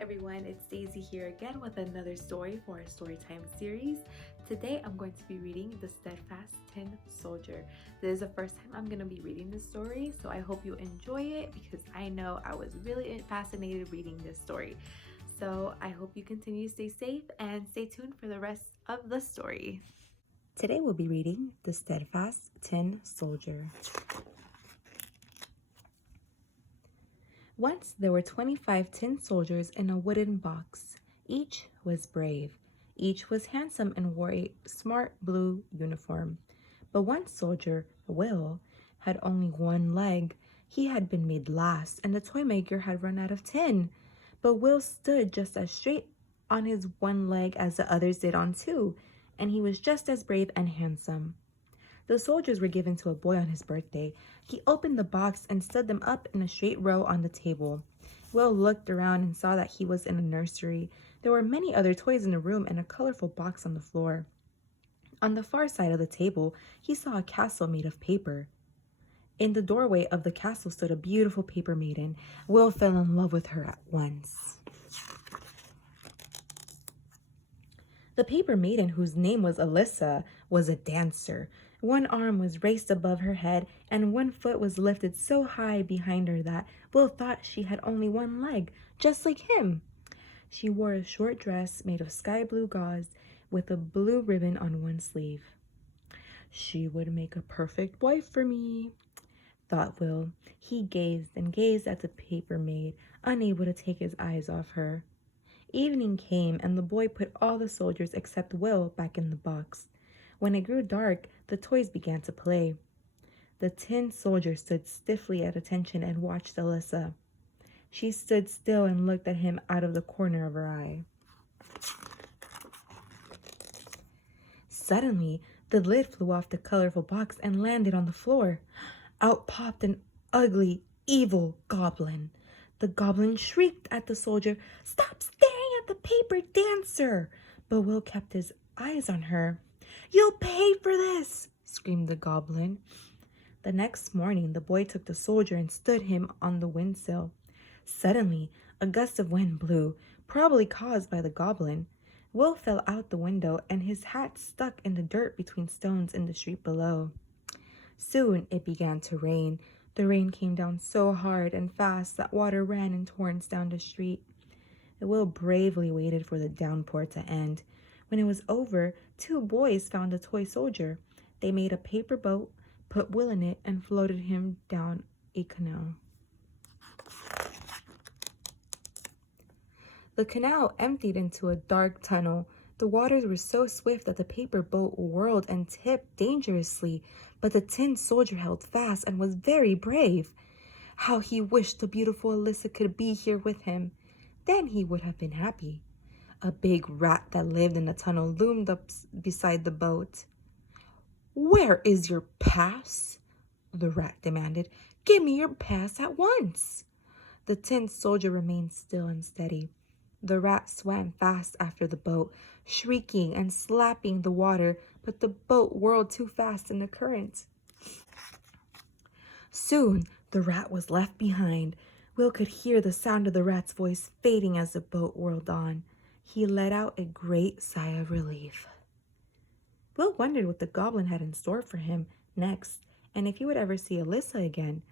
everyone, it's Daisy here again with another story for our Storytime series. Today I'm going to be reading The Steadfast Tin Soldier. This is the first time I'm going to be reading this story, so I hope you enjoy it because I know I was really fascinated reading this story. So I hope you continue to stay safe and stay tuned for the rest of the story. Today we'll be reading The Steadfast Tin Soldier. Once there were 25 tin soldiers in a wooden box. Each was brave. Each was handsome and wore a smart blue uniform. But one soldier, Will, had only one leg. He had been made last, and the toy maker had run out of tin. But Will stood just as straight on his one leg as the others did on two, and he was just as brave and handsome. The soldiers were given to a boy on his birthday. He opened the box and stood them up in a straight row on the table. Will looked around and saw that he was in a nursery. There were many other toys in the room and a colorful box on the floor. On the far side of the table, he saw a castle made of paper. In the doorway of the castle stood a beautiful paper maiden. Will fell in love with her at once. The paper maiden, whose name was Alyssa, was a dancer. One arm was raised above her head, and one foot was lifted so high behind her that Will thought she had only one leg, just like him. She wore a short dress made of sky blue gauze with a blue ribbon on one sleeve. "She would make a perfect wife for me," thought Will. He gazed and gazed at the paper maid, unable to take his eyes off her. Evening came, and the boy put all the soldiers except Will back in the box. When it grew dark, the toys began to play. The tin soldier stood stiffly at attention and watched Alyssa. She stood still and looked at him out of the corner of her eye. Suddenly, the lid flew off the colorful box and landed on the floor. Out popped an ugly, evil goblin. The goblin shrieked at the soldier, "Stop staring at the paper dancer!" But Will kept his eyes on her. "You'll pay for this!" screamed the goblin. The next morning, the boy took the soldier and stood him on the windsill. Suddenly, a gust of wind blew, probably caused by the goblin. Will fell out the window, and his hat stuck in the dirt between stones in the street below. Soon it began to rain. The rain came down so hard and fast that water ran in torrents down the street. Will bravely waited for the downpour to end. When it was over, two boys found a toy soldier. They made a paper boat, put Will in it, and floated him down a canal. The canal emptied into a dark tunnel. The waters were so swift that the paper boat whirled and tipped dangerously, but the tin soldier held fast and was very brave. How he wished the beautiful Alyssa could be here with him. Then he would have been happy. A big rat that lived in the tunnel loomed up beside the boat. "Where is your pass?" the rat demanded. "Give me your pass at once." The tin soldier remained still and steady. The rat swam fast after the boat, shrieking and slapping the water, but the boat whirled too fast in the current. Soon the rat was left behind. Will could hear the sound of the rat's voice fading as the boat whirled on. He let out a great sigh of relief. Will wondered what the goblin had in store for him next, and if he would ever see Alyssa again.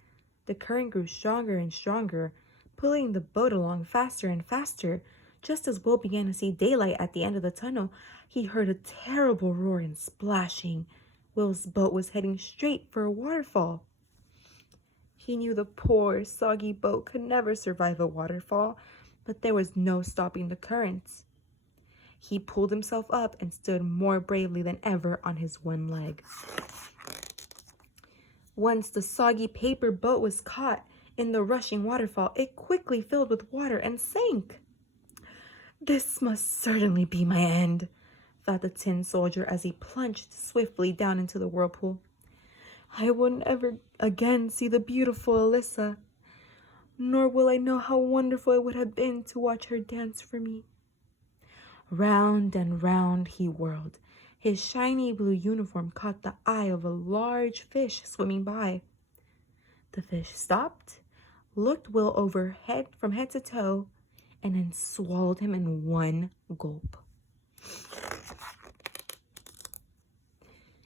The current grew stronger and stronger, pulling the boat along faster and faster. Just as Will began to see daylight at the end of the tunnel, he heard a terrible roar and splashing. Will's boat was heading straight for a waterfall. He knew the poor, soggy boat could never survive a waterfall, but there was no stopping the currents. He pulled himself up and stood more bravely than ever on his one leg. Once the soggy paper boat was caught in the rushing waterfall, it quickly filled with water and sank. "This must certainly be my end," thought the tin soldier as he plunged swiftly down into the whirlpool. "I will never again see the beautiful Alyssa, nor will I know how wonderful it would have been to watch her dance for me." Round and round he whirled. His shiny blue uniform caught the eye of a large fish swimming by. The fish stopped, looked Will over from head to toe, and then swallowed him in one gulp.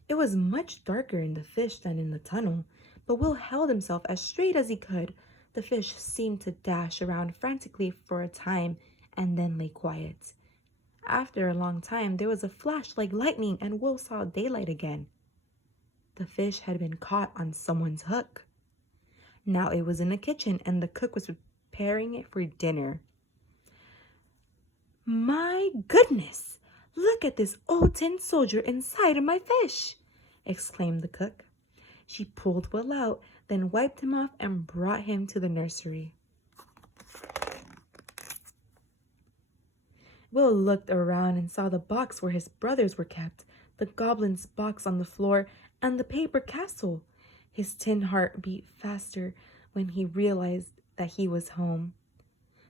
It was much darker in the fish than in the tunnel, but Will held himself as straight as he could. The fish seemed to dash around frantically for a time and then lay quiet. After a long time, there was a flash like lightning, and Will saw daylight again. The fish had been caught on someone's hook. Now it was in the kitchen, and the cook was preparing it for dinner. "My goodness! Look at this old tin soldier inside of my fish!" exclaimed the cook. She pulled Will out, then wiped him off and brought him to the nursery. Will looked around and saw the box where his brothers were kept, the goblin's box on the floor, and the paper castle. His tin heart beat faster when he realized that he was home.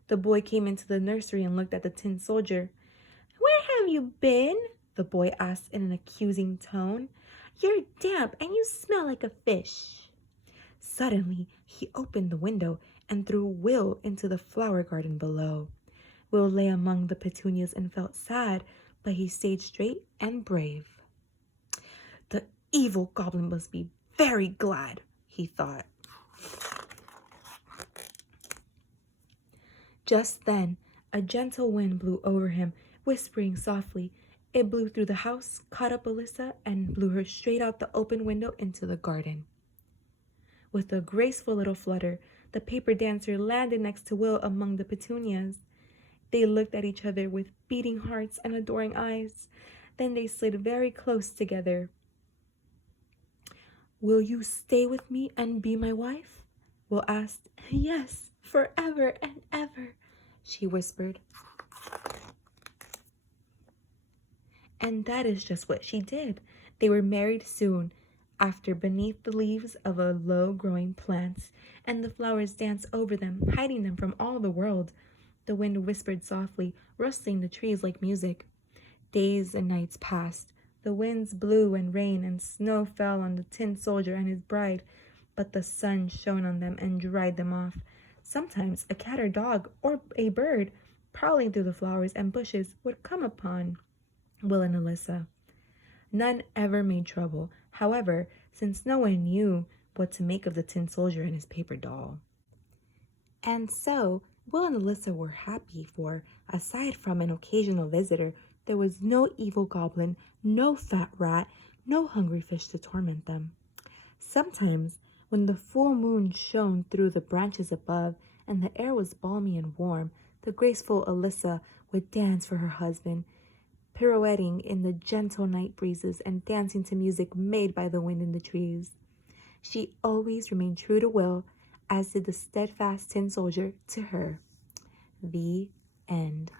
The boy came into the nursery and looked at the tin soldier. "Where have you been?" the boy asked in an accusing tone. "You're damp and you smell like a fish." Suddenly, he opened the window and threw Will into the flower garden below. Will lay among the petunias and felt sad, but he stayed straight and brave. "The evil goblin must be very glad," he thought. Just then, a gentle wind blew over him, whispering softly. It blew through the house, caught up Alyssa, and blew her straight out the open window into the garden. With a graceful little flutter, the paper dancer landed next to Will among the petunias. They looked at each other with beating hearts and adoring eyes. Then they slid very close together. "Will you stay with me and be my wife?" Will asked. "Yes, forever and ever," she whispered. And that is just what she did. They were married soon after beneath the leaves of a low-growing plant, and the flowers danced over them, hiding them from all the world. The wind whispered softly, rustling the trees like music. Days and nights passed. The winds blew and rain and snow fell on the tin soldier and his bride, but the sun shone on them and dried them off. Sometimes a cat or dog or a bird, prowling through the flowers and bushes, would come upon Will and Alyssa. None ever made trouble, however, since no one knew what to make of the tin soldier and his paper doll. And so, Will and Alyssa were happy, for, aside from an occasional visitor, there was no evil goblin, no fat rat, no hungry fish to torment them. Sometimes, when the full moon shone through the branches above and the air was balmy and warm, the graceful Alyssa would dance for her husband, pirouetting in the gentle night breezes and dancing to music made by the wind in the trees. She always remained true to Will, as did the steadfast tin soldier to her. The end.